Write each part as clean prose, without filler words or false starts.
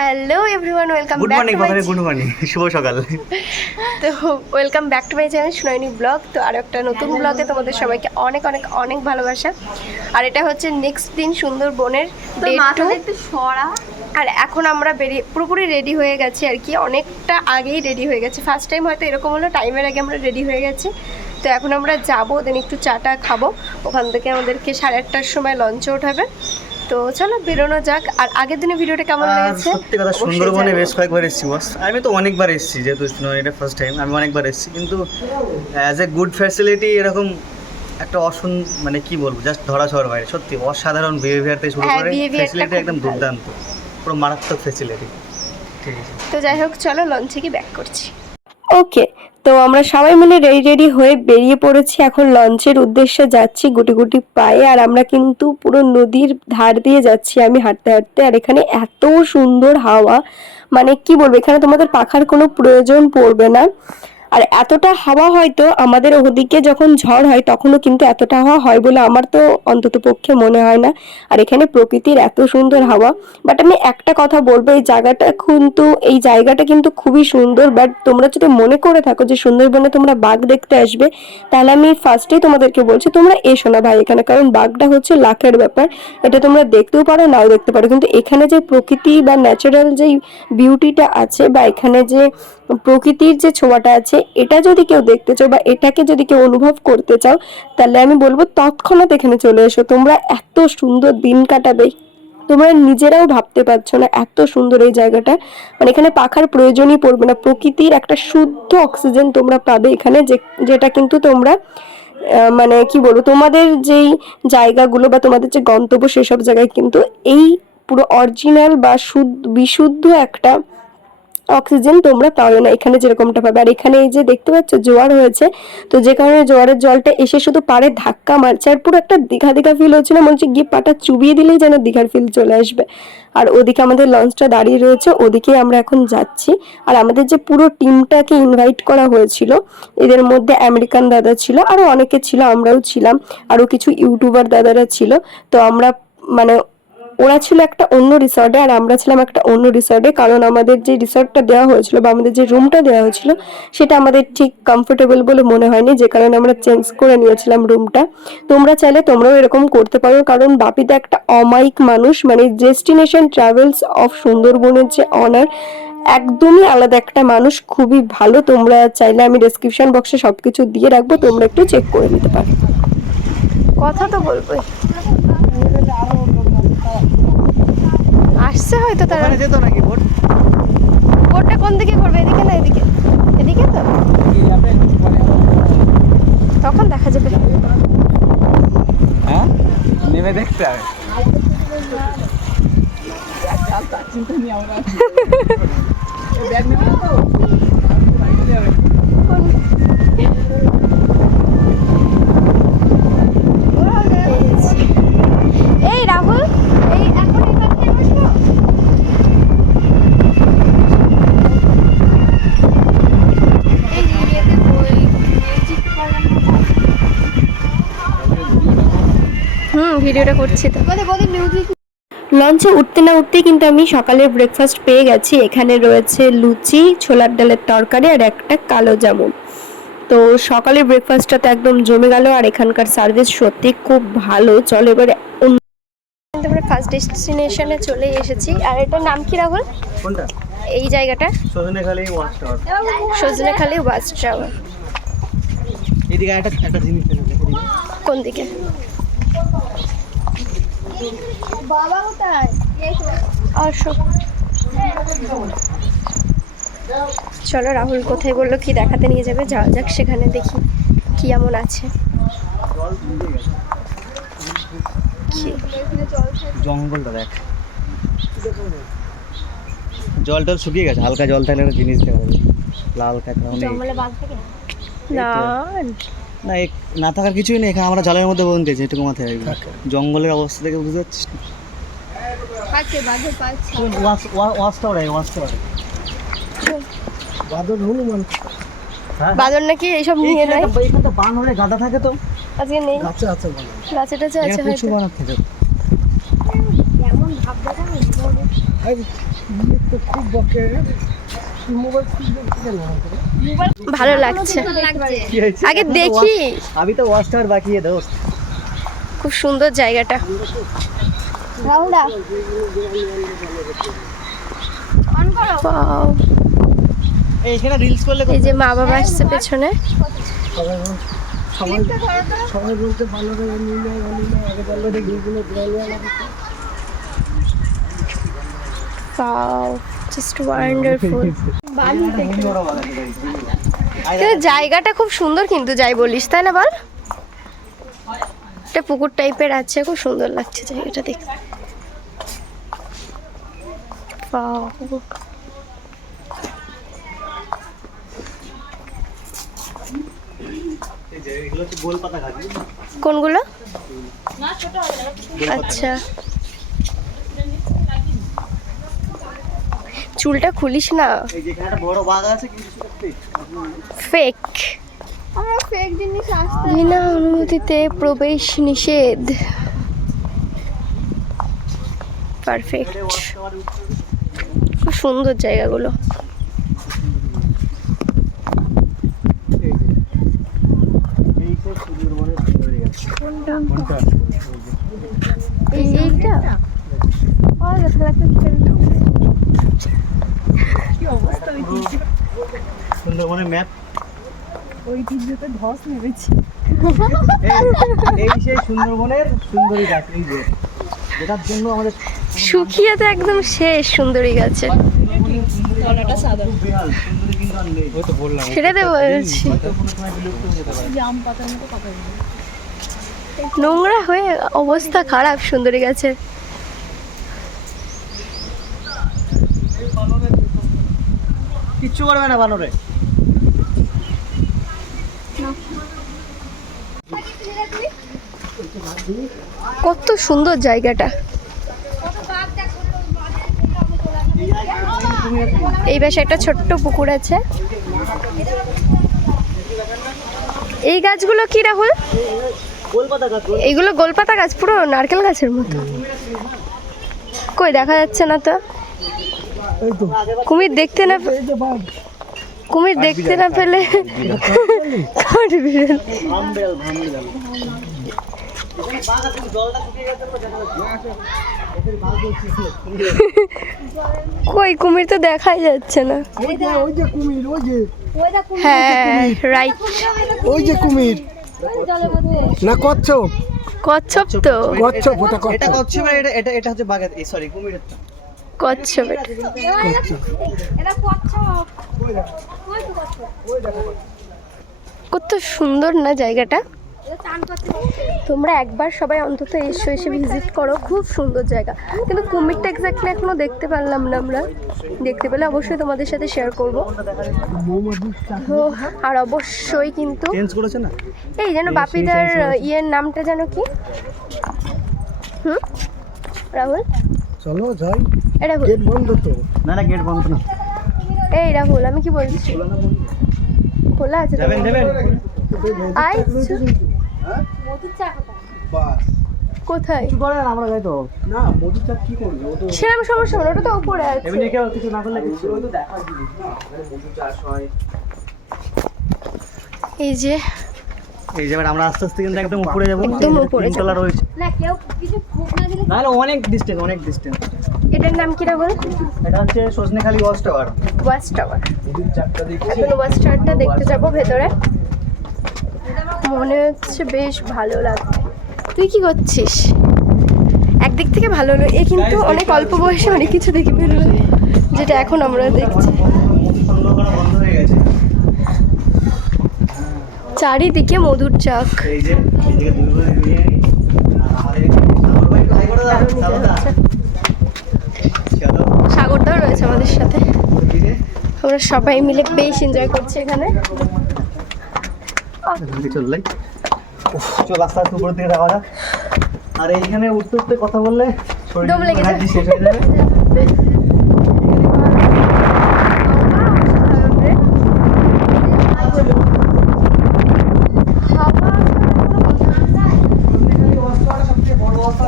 Hello everyone, welcome good back morning to my good morning শুভ সকাল। তো welcome back to my channel Sunayani blog. তো আর একটা নতুন ব্লগে তোমাদের সবাইকে অনেক অনেক অনেক ভালোবাসা। আর এটা হচ্ছে নেক্সট দিন সুন্দরবনের ডে 2। একটু সরা আর এখন আমরা পুরোপুরি রেডি হয়ে গেছি আর কি, অনেকটা আগেই রেডি হয়ে গেছি। ফার্স্ট টাইম হয়তো এরকম হলো, টাইমের আগে আমরা রেডি হয়ে গেছি। তো এখন আমরা যাবো, দেন একটু চাটা খাবো, ওখান থেকে আমাদেরকে 8:30টার সময় লঞ্চে ওঠাবে। তো চলো বেরোনো যাক। আর আগের দিনে ভিডিওটা কেমন লেগেছে? সত্যি কথা, সুন্দরবনে বেশ কয়েকবার এসেছি বস। আমি তো অনেকবার এসেছি, যেহেতু এটা ফার্স্ট টাইম, আমি অনেকবার এসেছি, কিন্তু অ্যাজ এ গুড ফ্যাসিলিটি এরকম একটা মানে কি বলবো, জাস্ট ধরা ছোঁয়ার বাইরে। সত্যি অসাধারণ বিহেভিয়ার থেকে শুরু করে ফ্যাসিলিটি একদম দুর্দান্ত, পুরো মারাত্মক ফ্যাসিলিটি। ঠিক আছে, তো যাই হোক, চলো লঞ্চে কি ব্যাক করছি। ওকে, তো আমরা সবাই মিলে রেডি হয়ে বেরিয়ে পড়েছি, এখন লঞ্চের উদ্দেশ্যে যাচ্ছি গুটি গুটি পায়ে। আর আমরা কিন্তু পুরো নদীর ধার দিয়ে যাচ্ছি আমি হাঁটতে হাঁটতে। আর এখানে এত সুন্দর হাওয়া, মানে কি বলবো, এখানে তোমাদের পাখার কোনো প্রয়োজন পড়বে না। আর এতটা হাওয়া হয়তো আমাদের ওদিকে যখন ঝড় হয় তখনও কিন্তু এতটা হাওয়া হয় বলে আমার তো অন্তত পক্ষে মনে হয় না। আর এখানে প্রকৃতির এত সুন্দর হাওয়া। বাট আমি একটা কথা বলবো, এই জায়গাটা কিন্তু খুবই সুন্দর। বাট তোমরা যদি মনে করে থাকো যে সুন্দরবনে তোমরা বাঘ দেখতে আসবে, তাহলে আমি ফার্স্টেই তোমাদেরকে বলছি তোমরা এসো না ভাই এখানে, কারণ বাঘটা হচ্ছে লাখের ব্যাপার। এটা তোমরা দেখতেও পারো, নাও দেখতে পারো, কিন্তু এখানে যে প্রকৃতি বা ন্যাচারাল যেই বিউটিটা আছে, বা এখানে যে প্রকৃতির যে ছোঁয়াটা আছে, এটা যদি কেউ দেখতে চাও বা এটাকে যদি কেউ অনুভব করতে চাও, তাহলে আমি বলবো তৎক্ষণাৎ এখানে চলে এসো। তোমরা এত সুন্দর দিন কাটাবে, তোমরা নিজেরাও ভাবতে পারছো না এত সুন্দর এই জায়গাটা। মানে এখানে পাখার প্রয়োজনই পড়বে না, প্রকৃতির একটা শুদ্ধ অক্সিজেন তোমরা পাবে এখানে, যেটা কিন্তু তোমরা মানে কি বলবো, তোমাদের যেই জায়গাগুলো বা তোমাদের যে গন্তব্য সেসব জায়গায় কিন্তু এই পুরো অরিজিনাল বা বিশুদ্ধ একটা অক্সিজেন তোমরা পাবে না এখানে যেরকমটা পাবে। আর এখানে এই যে দেখতে পাচ্ছ জোয়ার হয়েছে, তো যে কারণে জোয়ারের জলটা এসে শুধু পাড়ে ধাক্কা মারছে, আর পুরো একটা দীঘা দীঘা ফিল হচ্ছে না, মনে হচ্ছে গিয়ে পাটা চুবিয়ে দিলেই যেন দীঘার ফিল চলে আসবে। আর ওদিকে আমাদের লঞ্চটা দাঁড়িয়ে রয়েছে, ওদিকে আমরা এখন যাচ্ছি। আর আমাদের যে পুরো টিমটাকে ইনভাইট করা হয়েছিল, এদের মধ্যে আমেরিকান দাদা ছিল, আরো অনেকে ছিল, আমরাও ছিলাম, আরো কিছু ইউটিউবার দাদারা ছিল। তো আমরা মানে ওরা ছিল একটা অন্য রিসর্টে আর আমরা ছিলাম একটা অন্য রিসর্টে, কারণ আমাদের যে রিসর্টটা দেওয়া হয়েছিল বা আমাদের যে রুমটা দেওয়া হয়েছিল সেটা আমাদের ঠিক কমফোর্টেবল বলে মনে হয়নি, যে কারণে আমরা চেঞ্জ করে নিয়েছিলাম রুমটা। তোমরা চাইলে তোমরাও এরকম করতে পারো, কারণ বাপিদা একটা অমায়িক মানুষ, মানে ডেস্টিনেশন ট্রাভেলস অফ সুন্দরবনের যে অনার, একদমই আলাদা একটা মানুষ, খুবই ভালো। তোমরা চাইলে আমি ডেসক্রিপশন বক্সে সবকিছু দিয়ে রাখবো, তোমরা একটু চেক করে নিতে পারো। কথা তো বলবোই, আসছে হয়তো তারা। যেত নাকি বোট? বোটটা কোন দিকে করবে, এদিকে না এদিকে? এদিকে তো, তখন দেখা যাবে। হ্যাঁ, নেমে দেখতে হবে। এই রাহুল, এই এখন এখান থেকে বসবো। ভিডিওটা করছি তো। লঞ্চে উঠতে না উঠতেই কিন্তু আমি সকালের ব্রেকফাস্ট পেয়ে গেছি। এখানে রয়েছে লুচি, ছোলার ডালের তরকারি আর একটা কালো জামুন। তো সকালের ব্রেকফাস্টটা তো একদম জমে গেল। আর এখানকার সার্ভিস সত্যি খুব ভালো। চলো এবারে আমরা ফার্স্ট ডেস্টিনেশনে চলে এসেছি। আর এটার নাম কি রাহুল? কোনটা? এই জায়গাটা Sajnekhali watch tower. Sajnekhali watch tower. এদিকে একটা জিনিস আছে। কোন দিকে? বাবা কোথায়? আসো, চলো রাহুল কোথায় বললো কি দেখাতে নিয়ে যাবে, যাওয়া যাক সেখানে, দেখি কি এমন আছে। জঙ্গলটা দেখ, জলটা শুকিয়ে গেছে, হালকা জল থাকলে একটা জিনিস দেখা যাবে, লাল কাঁকড়া। জঙ্গলে বাঘ থাকে না না, না থাকার কিছুই নেই এখানে, আমরা জালের মধ্যে বন্দিয়েছি, এটুকু মাথায় রাখবি। জঙ্গলের অবস্থা থেকে বুঝতে পারছিস না? থাকে বাঘের পাচ্ছে। বাদর নাকি এইসব নিয়ে নেয়। এইখানটা বান হলে গাদা থাকে তো, আজকে নেই, গাছে আছে গাছে টাছে আছে প্রচুর হয়তো। বান থাকে। এমন ভাব দেখা ভালো লাগছে, কি হয়েছে? আগে দেখি। আমি তো ওয়াচ টাওয়ার বাকি है दोस्त। খুব সুন্দর জায়গাটা। রাহুলদা অন করো। Wow! এইখানে রিলস করলে এই যে মা বাবা আসছে পেছনে। সবাই সবাই বলতে ভালো লাগে নিলে আগে বললো যে গিয়েগুলো Wow! Just wonderful. কিন্তু জায়গাটা খুব সুন্দর, কিন্তু যাই বলিস, তাই না বল? একটা পুকুর টাইপের আছে, খুব সুন্দর লাগছে জায়গাটা দেখতে। Wow! এগুলো হচ্ছে গোল পাতা গাছ। কোনগুলো? আচ্ছা, চুলটা খুলিস না, এই যেখানে একটা বড় বাঘ আছে কিন্তু সেটা ফেক। আমরা ফেক জিনিস আসতে বিনা অনুমতিতে প্রবেশ নিষেধ। পারফেক্ট, খুব সুন্দর জায়গাগুলো। এই তো সুন্দরবনের ভিতরে গেছে। কোনটা? কোনটা? এইটা? ও দেখা যাচ্ছে। সুন্দরবনের ম্যাপ। ওই টিভিতে ধস নেমেছি। এই সেই সুন্দরবনের সুন্দরী গাছ, এই যে যেটার জন্য আমাদের শুকিয়ে তো একদম শেষ সুন্দরী গাছে। তলাটা সাদা। খুব বিরল সুন্দরী কিন্তু আর নেই। ওই তো বললাম সেটা তো বলছি, হয়তো কোনো সময় বিলুপ্ত হয়ে যেতে পারে। জাম পাতার মতো পাতা। নোংরা হয়ে অবস্থা খারাপ সুন্দরী গাছের। কিচ্ছু করবে না বানরে। কত সুন্দর জায়গাটা। এই পাশে একটা ছোট্ট পুকুর আছে। এই গাছগুলো কি রাহুল? গোলপাতা গাছ। এইগুলো গোলপাতা গাছ, পুরো নারকেল গাছের মতো। কই দেখা যাচ্ছে না তো। কুমির দেখতে না কুমির দেখতে না পেলে কাটবি। ভামবেল ভামবেল। এখানে বাঘ আছে, জলটা শুকিয়ে গেছে তো দেখা যাচ্ছে। এখানে বাঘ হচ্ছে। কই কুমির তো দেখাই যাচ্ছে না। ওই যে কুমির, ওই যে হ্যাঁ রাইট, ওই যে কুমির না কচ্ছপ। কচ্ছপ তো, কচ্ছপ ওটা এটা কচ্ছপ। কচ্ছপ, এটা এটা এটা হচ্ছে বাঘের, সরি কুমিরের। কচ্ছপ। এটা কচ্ছপ। ওই তো কচ্ছপ। কত সুন্দর না জায়গাটা। এটা চান করতে। তোমরা একবার সবাই অন্তত এসে ভিজিট করো, খুব সুন্দর জায়গা। কিন্তু কুমিরটা এক্স্যাক্টলি এখনো দেখতে পারলাম না আমরা। দেখতে পেলে অবশ্যই তোমাদের সাথে শেয়ার করব। তো আর অবশ্যই কিন্তু চেঞ্জ করেছে না? এই যেন বাপিদার ইয়ের নামটা যেন কি? রাহুল, চলো যাই। এই রাহুল, গেট বন্ধ তো। না না গেট বন্ধ না। এই রাহুল, আমি কি বলছি? খোলা আছে তো? যাবেন যাবেন। আয় মধুর চা কোথায়? বাস কোথায়? কিছু করে না, আমরা যাই তো। না মধু চা কি করবে? ও তো সেরকম সমস্যা হলো, ওটা তো উপরে আছে। এমনি কেউ কিছু না করলে কিছু। ওই তো দেখার জিনিস না, ওখানে মধু চাষ হয়। এই যে এই যে এবার আমরা আস্তে আস্তে কিন্তু একদম উপরে যাবো। একদম উপরে তিনতলা রয়েছে। না কেউ কিছু ভোগ না দিলে নাহলে অনেক ডিস্টেন্স, অনেক ডিস্টেন্স। এটার নাম কি রাহুল? এটা হচ্ছে Sajnekhali watch tower. Watch tower. মধুর চাটা দেখছি। এখন ওয়াচ টাওয়ারটা দেখতে যাবো ভেতরে। মনে হচ্ছে বেশ ভালো লাগবে। তুই কি করছিস? একদিক থেকে ভালো হলো, এ কিন্তু অনেক অল্প বয়সে অনেক কিছু দেখে ফেললো, যেটা এখন আমরা দেখছি। সংগ্রহ করা বন্ধ হয়ে গেছে। চারিদিকে মধুর চাক। এই যে এদিকে দুই ভাই নিয়ে আমাদের সাগর ভাই হাই করে দাও। সাগর দা। চলো সাগরদাও রয়েছে আমাদের সাথে। ওদিকে আমরা সবাই মিলে বেশ এনজয় করছি এখানে। জলদি চললাই। চল আস্তে আস্তে উপরের দিকে যাওয়া যাক। আর এইখানে উঠতে উঠতে কথা বললে শরীর দম লেগে যাবে। এনার্জি শেষ হয়ে যাবে।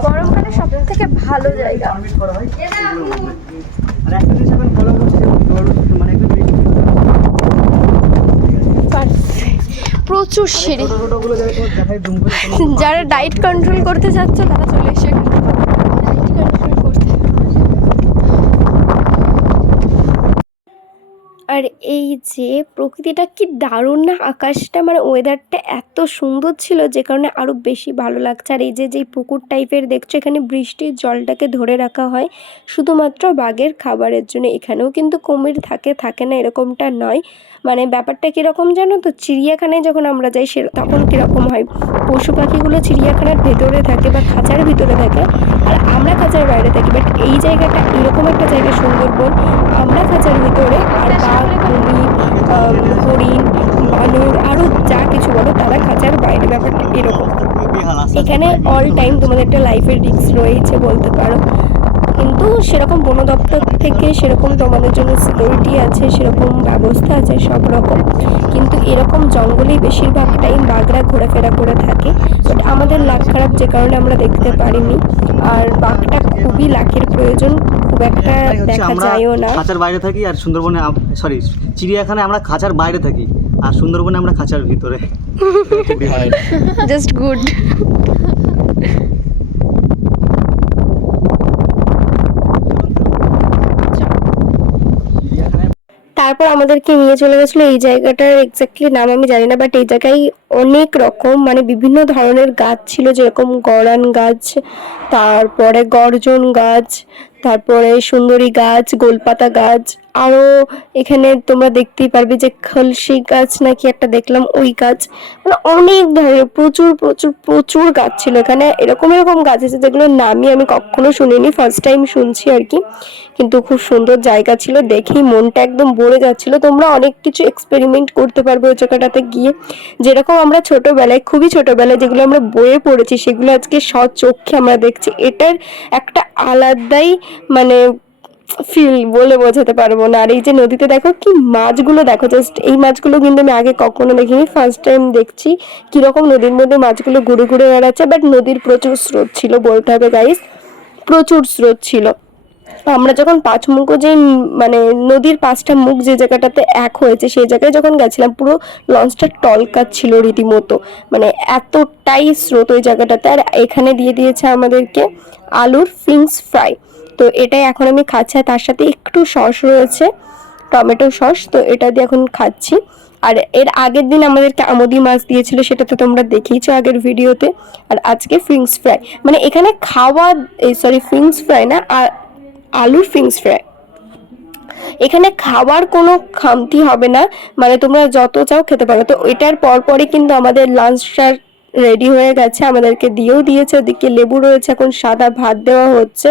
গরমকালে সব থেকে ভালো জায়গা। পারমিট করা হয় এগুলোর মধ্যে। প্রচুর সিঁড়ি। ছোটো ছোটোগুলো দেখাই জুম করে যারা ডায়েট কন্ট্রোল করতে যাচ্ছে তারা চলে এসে ডায়েট কন্ট্রোল করতে। আর এই যে প্রকৃতিটা কি দারুণ না, আকাশটা মানে ওয়েদারটা এত সুন্দর ছিল যে কারণে আরও বেশি ভালো লাগছে। আর এই যে যেই পুকুর টাইপের দেখছো, এখানে বৃষ্টির জলটাকে ধরে রাখা হয় শুধুমাত্র বাঘের খাবারের জন্য। এখানেও কিন্তু কুমির থাকে না এরকমটা নয়। মানে ব্যাপারটা কীরকম জানো তো, চিড়িয়াখানায় যখন আমরা যাই তখন কীরকম হয়, পশু পাখিগুলো চিড়িয়াখানার ভেতরে থাকে বা খাঁচার ভিতরে থাকে আর আমরা খাঁচার বাইরে থাকি। বাট এই জায়গাটা এরকম একটা জায়গা সুন্দরবন, আমরা খাঁচার ভিতরে আর বাঘ, কুমির, হরিণ, বানর আরও যা কিছু বলো তারা খাঁচার বাইরে। ব্যাপারটা এরকম। এখানে অল টাইম তোমাদের একটা লাইফের রিস্ক রয়েছে বলতে পারো, কিন্তু সেরকম বন দপ্তর থেকে সেরকম তোমাদের জন্য সিকিউরিটি আছে, সেরকম ব্যবস্থা আছে সব রকম। কিন্তু এরকম জঙ্গলেই বেশিরভাগ টাইম বাঘরা ঘোরাফেরা করে থাকে। বাট আমাদের লাক খারাপ যে কারণে আমরা দেখতে পারিনি। আর বাঘটা খুবই লাখের প্রয়োজন, খুব একটা দেখা যায়ও না। খাঁচার বাইরে থাকি আর সুন্দরবনে সরি চিড়িয়াখানায় আমরা খাঁচার বাইরে থাকি আর সুন্দরবনে আমরা খাঁচার ভিতরে। Just good. তারপর আমাদেরকে নিয়ে চলে গেছিলো এই জায়গাটার এক্স্যাক্টলি নাম আমি জানি না, বাট এই জায়গায় অনেক রকম মানে বিভিন্ন ধরনের গাছ ছিল, যেরকম গরান গাছ, তারপরে গর্জন গাছ, তারপরে সুন্দরী গাছ, গোলপাতা গাছ, আরও এখানে তোমরা দেখতেই পারবে যে খলসি গাছ নাকি একটা দেখলাম, ওই গাছ। মানে অনেক ধরনের প্রচুর প্রচুর প্রচুর গাছ ছিল এখানে। এরকম এরকম গাছ আছে যেগুলোর নামই আমি কখনো শুনিনি, ফার্স্ট টাইম শুনছি আর কি। কিন্তু খুব সুন্দর জায়গা ছিল, দেখেই মনটা একদম ভরে যাচ্ছিল। তোমরা অনেক কিছু এক্সপেরিমেন্ট করতে পারবে ওই জায়গাটাতে গিয়ে, যেরকম আমরা ছোটবেলায় খুবই ছোটবেলায় যেগুলো আমরা বইয়ে পড়েছি সেগুলো আজকে সচক্ষে আমরা দেখছি। এটার একটা আলাদাই মানে ফিল বলে বোঝাতে পারবো না। আর এই যে নদীতে দেখো কি মাছগুলো, দেখো জাস্ট এই মাছগুলো কিন্তু আমি আগে কখনো দেখিনি, ফার্স্ট টাইম দেখছি কিরকম নদীর মধ্যে মাছগুলো ঘুরে ঘুরে বেড়াচ্ছে। বাট নদীর প্রচুর স্রোত ছিল বলতে হবে গাইস, প্রচুর স্রোত ছিল। আমরা যখন পাঁচ মুখো যে মানে নদীর পাঁচটা মুখ যে জায়গাটাতে এক হয়েছে সেই জায়গায় যখন গেছিলাম, পুরো লঞ্চটা টলকাচ্ছিল রীতিমতো, মানে এতটাই স্রোত ওই জায়গাটাতে। আর এখানে দিয়ে দিয়েছে আমাদেরকে আলুর ফিংস ফ্রাই, তো এটাই এখন আমি খাচ্ছি। আর তার সাথে একটু সস রয়েছে, টমেটো সস, তো এটা দিয়ে এখন খাচ্ছি। আর এর আগের দিন আমাদেরকে আমুদি মাছ দিয়েছিল, সেটা তো তোমরা দেখেইছো আগের ভিডিওতে। আর আজকে ফিংস ফ্রাই, মানে এখানে খাওয়া ফিংস ফ্রাই না, আর আলুর ফিংস ফ্রাই। এখানে খাবার কোনো খামতি হবে না, মানে তোমরা যত চাও খেতে পারো। তো এটার পরপরই কিন্তু আমাদের লাঞ্চটা রেডি হয়ে গেছে, আমাদেরকে দিয়েও দিয়েছে। ওদিকে লেবু রয়েছে, এখন সাদা ভাত দেওয়া হচ্ছে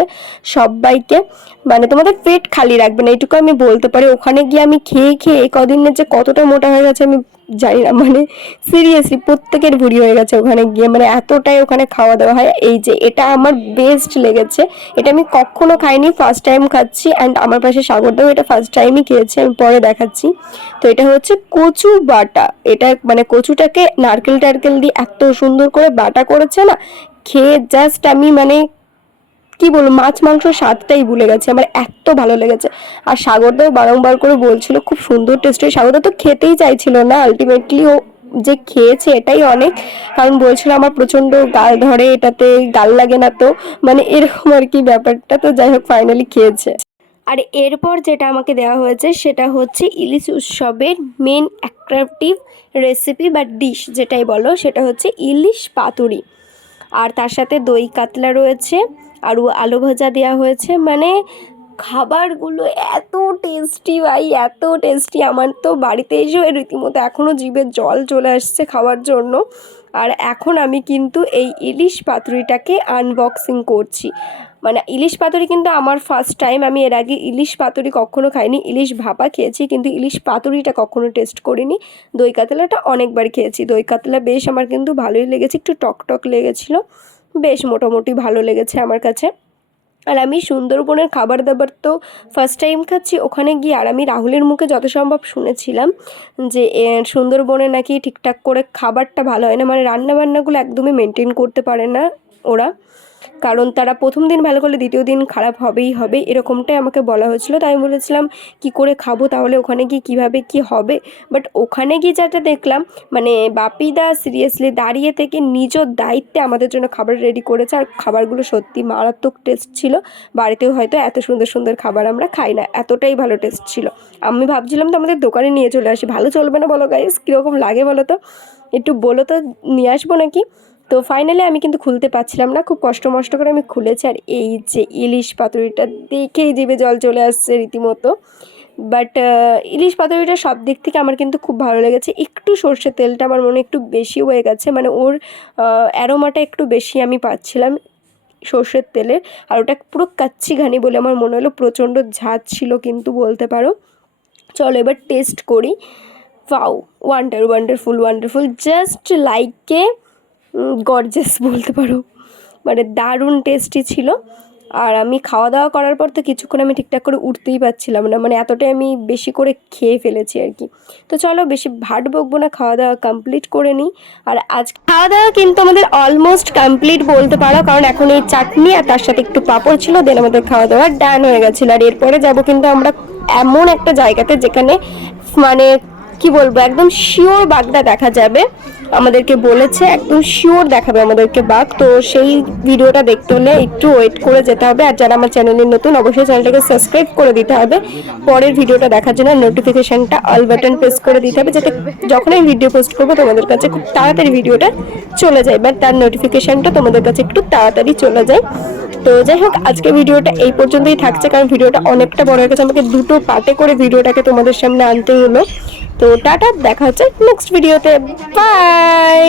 সবাইকে। মানে তোমাদের পেট খালি রাখবে না, এইটুকু আমি বলতে পারি। ওখানে গিয়ে আমি খেয়ে খেয়ে কদিনের যে কতটা মোটা হয়ে গেছে আমি জানি না, মানে সিরিয়াসলি প্রত্যেকের ভুঁড়ি হয়ে গেছে ওখানে গিয়ে, মানে এতটাই ওখানে খাওয়া দাওয়া হয়। এই যে এটা আমার বেস্ট লেগেছে, এটা আমি কখনো খাইনি, ফার্স্ট টাইম খাচ্ছি। অ্যান্ড আমার পাশে সাগরদাও এটা ফার্স্ট টাইমই খেয়েছে, আমি পরে দেখাচ্ছি। তো এটা হচ্ছে কচু বাটা, এটা মানে কচুটাকে নারকেল টারকেল দিয়ে এত সুন্দর করে বাটা করেছে না, খেয়ে জাস্ট আমি মানে কি বলবো, মাছ মাংস স্বাদটাই ভুলে গেছে, আমার এত ভালো লেগেছে। আর সাগরদাও বারংবার করে বলছিল খুব সুন্দর টেস্ট। সাগরদা তো খেতেই চাইছিল না, আলটিমেটলি ও যে খেয়েছে এটাই অনেক, কারণ বলছিল আমার প্রচন্ড গাল ধরে, এটাতে গাল লাগে না, তো মানে এরকম আর কি ব্যাপারটা। তো যাই হোক ফাইনালি খেয়েছে। আর এরপর যেটা আমাকে দেওয়া হয়েছে সেটা হচ্ছে ইলিশ উৎসবের মেন অ্যাট্রাকটিভ রেসিপি বা ডিশ যেটাই বলো, সেটা হচ্ছে ইলিশ পাতুরি। আর তার সাথে দই কাতলা রয়েছে, আরও আলু ভাজা দেওয়া হয়েছে। মানে খাবারগুলো এত টেস্টি ভাই, এত টেস্টি, আমার তো বাড়িতে এসেও রীতিমতো এখনও জিভে জল চলে আসছে খাওয়ার জন্য। আর এখন আমি কিন্তু এই ইলিশ পাতুরিটাকে আনবক্সিং করছি। মানে ইলিশ পাতুরি কিন্তু আমার ফার্স্ট টাইম, আমি এর আগে ইলিশ পাতুরি কখনো খাইনি। ইলিশ ভাপা খেয়েছি কিন্তু ইলিশ পাতুরিটা কখনো টেস্ট করিনি। দই কাতলাটা অনেকবার খেয়েছি, দই কাতলা বেশ আমার কিন্তু ভালোই লেগেছে, একটু টক টক লেগেছিলো, বেশ মোটামুটি ভালো লেগেছে আমার কাছে। আর আমি সুন্দরবনের খাবার দাবার তো ফার্স্ট টাইম খাচ্ছি ওখানে গিয়ে। আর আমি রাহুলের মুখে যত সম্ভব শুনেছিলাম যে সুন্দরবনে নাকি ঠিকঠাক করে খাবারটা ভালো হয় না, মানে রান্নাবান্নাগুলো একদমই মেনটেন করতে পারে না ওরা। কারণ তারা প্রথম দিন ভালো করলে দ্বিতীয় দিন খারাপ হবেই হবে, এরকমটাই আমাকে বলা হয়েছিল। তাই আমি বলেছিলাম কি করে খাবো তাহলে, ওখানে গিয়ে কীভাবে কি হবে। বাট ওখানে গিয়ে যেটা দেখলাম, মানে বাপিদা সিরিয়াসলি দাঁড়িয়ে থেকে নিজ দায়িত্বে আমাদের জন্য খাবার রেডি করেছে, আর খাবারগুলো সত্যি মারাত্মক টেস্ট ছিল। বাড়িতেও হয়তো এত সুন্দর সুন্দর খাবার আমরা খাই না, এতটাই ভালো টেস্ট ছিল। আমি ভাবছিলাম তো আমাদের দোকানে নিয়ে চলে আসি, ভালো চলবে না বলো গাইস? কীরকম লাগে বলো তো, একটু বলো তো নিয়ে আসবো নাকি? তো ফাইনালি আমি কিন্তু খুলতে পারছিলাম না, খুব কষ্ট মষ্ট করে আমি খুলেছি। আর এই যে ইলিশ পাতুরিটা দেখেই জিভে জল চলে আসছে রীতিমতো। বাট ইলিশ পাতুরিটা সব দিক থেকে আমার কিন্তু খুব ভালো লেগেছে। একটু সর্ষের তেলটা আমার মনে একটু বেশি হয়ে গেছে, মানে ওর অ্যারোমাটা একটু বেশি আমি পাচ্ছিলাম সর্ষের তেলের। আর ওটা পুরো কাচ্চি ঘানি বলে আমার মনে হলো, প্রচণ্ড ঝাঁজ ছিল কিন্তু বলতে পারো। চলো এবার টেস্ট করি। Wow, wonderful, just like a gorgeous বলতে পারো, মানে দারুণ টেস্টি ছিল। আর আমি খাওয়া দাওয়া করার পর তো কিছুক্ষণ আমি ঠিকঠাক করে উঠতেই পারছিলাম না, মানে এতটাই আমি বেশি করে খেয়ে ফেলেছি আর কি। তো চলো বেশি ভাট বকবো না, খাওয়া দাওয়া কমপ্লিট করে নিই। আর আজ খাওয়া দাওয়া কিন্তু আমাদের অলমোস্ট কমপ্লিট বলতে পারো, কারণ এখন এই চাটনি আর তার সাথে একটু পাঁপড় ছিল, দেন আমাদের খাওয়া দাওয়া ডান হয়ে গেছিলো। আর এরপরে যাবো কিন্তু আমরা এমন একটা জায়গাতে যেখানে মানে কি বলবো, একদম শিওর বাঘটা দেখা যাবে। আমাদেরকে বলেছে একদম শিওর দেখাবে আমাদেরকে বাঘ। তো সেই ভিডিওটা দেখতে হলে একটু ওয়েট করে যেতে হবে। আর যারা আমার চ্যানেলে নতুন, অবশ্যই চ্যানেলটাকে সাবস্ক্রাইব করে দিতে হবে পরের ভিডিওটা দেখার জন্য। নোটিফিকেশনটা অল বাটন প্রেস করে দিতে হবে, যাতে যখন আমি ভিডিও পোস্ট করবো তোমাদের কাছে খুব তাড়াতাড়ি ভিডিওটা চলে যায়, বা তার নোটিফিকেশনটা তোমাদের কাছে একটু তাড়াতাড়ি চলে যায়। তো যাই হোক, আজকে ভিডিওটা এই পর্যন্তই থাকছে, কারণ ভিডিওটা অনেকটা বড় হয়ে গেছে, আমাকে দুটো পার্টে করে ভিডিওটাকে তোমাদের সামনে আনতে হলো। তো টাটা, দেখা হচ্ছে নেক্সট ভিডিওতে, বাই।